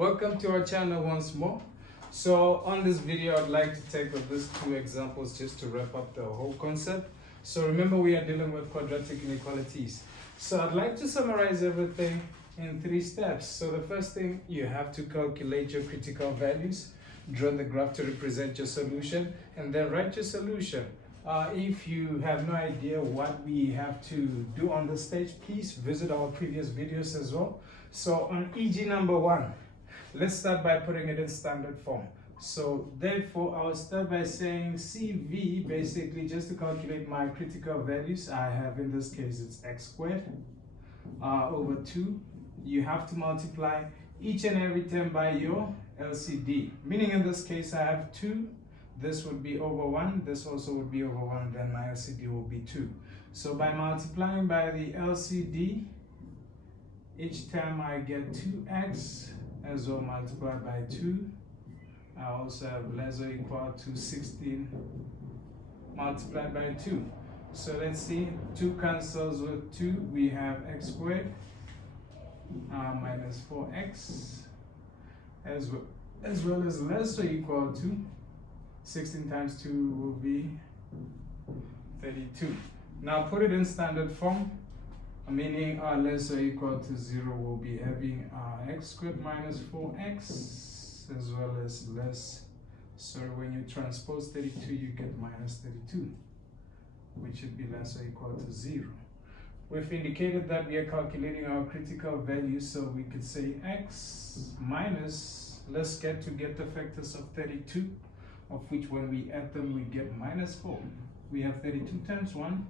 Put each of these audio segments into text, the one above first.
Welcome to our channel once more. So on this video, I'd like to take up these two examples just to wrap up the whole concept. So remember, we are dealing with quadratic inequalities. So I'd like to summarize everything in 3 steps. So the first thing, you have to calculate your critical values, draw the graph to represent your solution, and then write your solution. If you have no idea what we have to do on the stage, please visit our previous videos as well. So on EG number 1, let's start by putting it in standard form. So therefore, I'll start by saying CV, basically just to calculate my critical values. I have, in this case, it's x squared over 2. You have to multiply each and every term by your LCD, meaning in this case I have 2. This would be over 1, this also would be over 1, then my LCD will be 2. So by multiplying by the LCD, each time I get 2x, as well multiplied by 2. I also have less or equal to 16 multiplied by 2. So let's see, 2 cancels with 2, we have x squared minus 4x, as well as less or equal to 16 times 2 will be 32. Now put it in standard form, meaning less or equal to 0 will be having x squared minus 4x, as well as less. So when you transpose 32, you get minus 32, which should be less or equal to 0. We've indicated that we are calculating our critical values, so we could say x minus, let's get the factors of 32, of which when we add them we get minus 4. We have 32 times 1.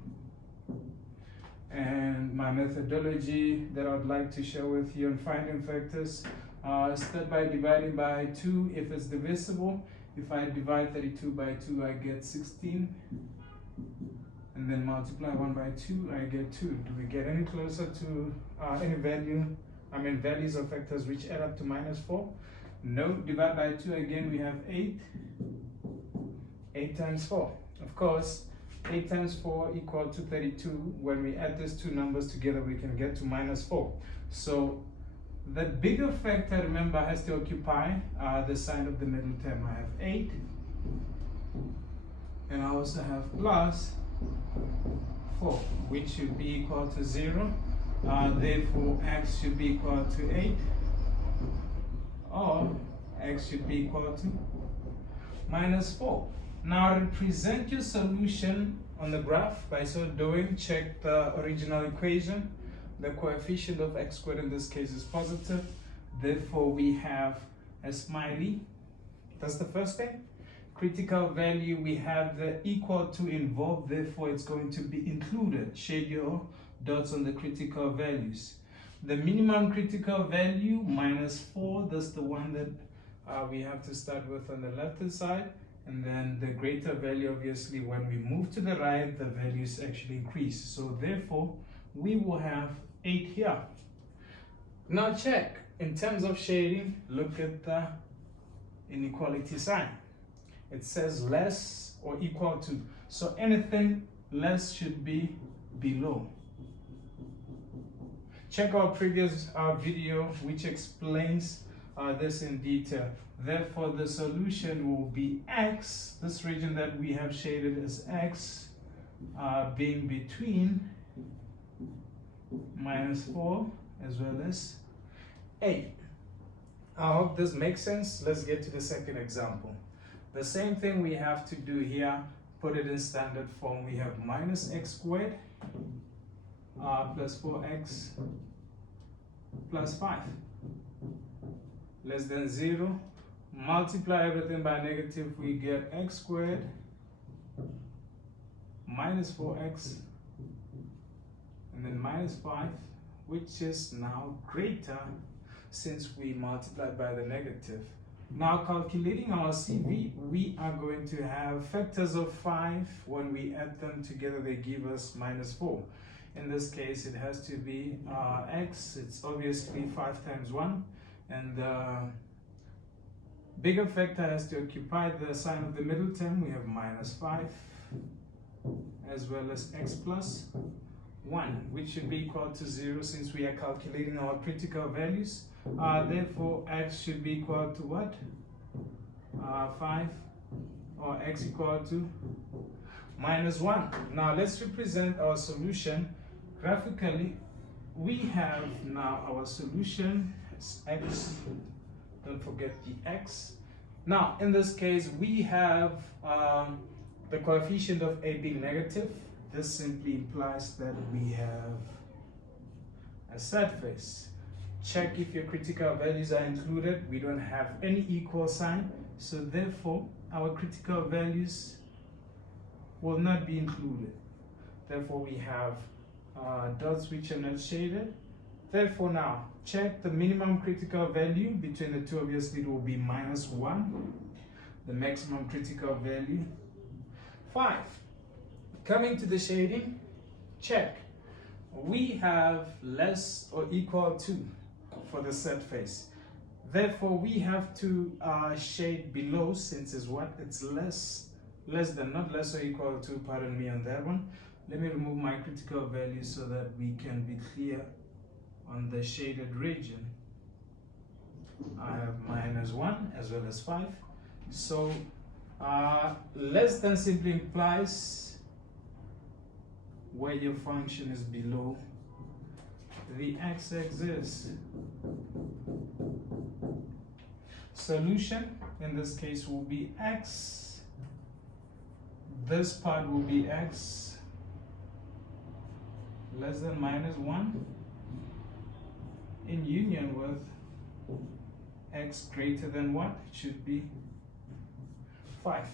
And my methodology that I'd like to share with you in finding factors, start by dividing by 2 if it's divisible. If I divide 32 by 2, I get 16. And then multiply 1 by 2, I get 2. Do we get any closer to any values of factors which add up to minus 4? No. Divide by 2 again, we have 8. 8 times 4. Of course, 8 times 4 equal to 32. When we add these two numbers together, we can get to minus 4. So the bigger factor, remember, has to occupy the sign of the middle term. I have 8. And I also have plus 4, which should be equal to 0. Therefore, x should be equal to 8. Or x should be equal to minus 4. Now represent your solution on the graph. By so doing, check the original equation. The coefficient of x squared in this case is positive. Therefore, we have a smiley. That's the first thing. Critical value, we have the equal to involved. Therefore, it's going to be included. Shade your dots on the critical values. The minimum critical value, minus 4. That's the one that we have to start with on the left-hand side. And then the greater value, obviously, when we move to the right, the values actually increase. So therefore, we will have 8 here. Now check, in terms of shading, look at the inequality sign. It says less or equal to. So anything less should be below. Check our previous video, which explains this in detail. Therefore, the solution will be x, this region that we have shaded as x, being between minus 4 as well as 8. I hope this makes sense. Let's get to the second example. The same thing we have to do here, put it in standard form. We have minus x squared plus 4x plus 5 less than 0. Multiply everything by negative, we get x squared minus 4x and then minus 5, which is now greater since we multiplied by the negative. Now calculating our CV, we are going to have factors of 5. When we add them together, they give us minus 4. In this case, it has to be x. It's obviously 5 times 1. And bigger factor has to occupy the sign of the middle term. We have minus 5 as well as x plus 1, which should be equal to 0 since we are calculating our critical values. Therefore, x should be equal to what? 5, or x equal to -1. Now let's represent our solution graphically. We have now our solution as x. Don't forget the x. Now in this case we have the coefficient of a being negative. This simply implies that we have a sad face. Check if your critical values are included. We don't have any equal sign, so therefore our critical values will not be included. Therefore we have dots which are not shaded. Therefore now check the minimum critical value between the two. Obviously it will be -1. The maximum critical value 5. Coming to the shading, check. We have less or equal to for the set face. Therefore we have to shade below, since it's what? It's less than, not less or equal to, pardon me on that one. Let me remove my critical value so that we can be clear on the shaded region. I have -1 as well as 5. So less than simply implies where your function is below the x-axis. Solution in this case will be x. This part will be x less than -1 in union with x greater than what? It should be 5.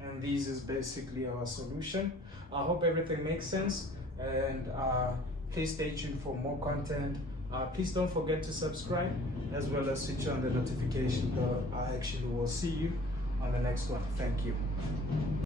And this is basically our solution. I hope everything makes sense, and please stay tuned for more content. Please don't forget to subscribe as well as switch on the notification bell. I actually will see you on the next one. Thank you.